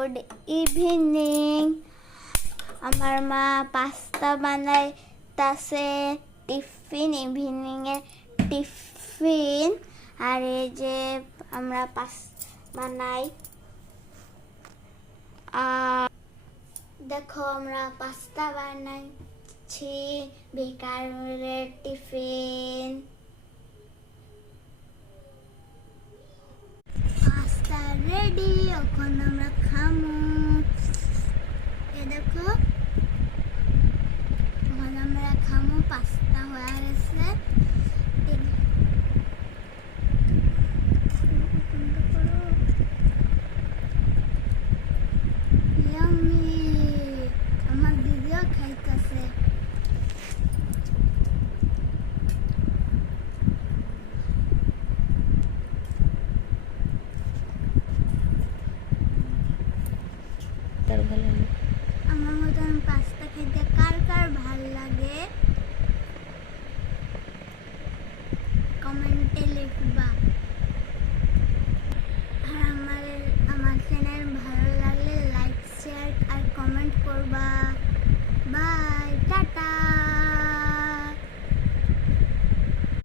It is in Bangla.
Good evening. আমার মা পাস্তা বানাইতাছে টিফিন, ইভিনিং এর টিফিন। আর এই যে আমরা বানাই, দেখো আমরা পাস্তা বানাইছি বিকালের টিফিন। পাস্তা রেডি, এখন আমরা খামু। এ দেখো এখন আমরা খামু, পাস্তা হয়ে গেছে। আমার দিদিও খাইতেছে। আমার মতন পাস্তা খেতে কার কার ভাল লাগে কমেন্টে লিখবা। আর আমার চ্যানেল ভালো লাগলে লাইক, শেয়ার আর কমেন্ট করবা।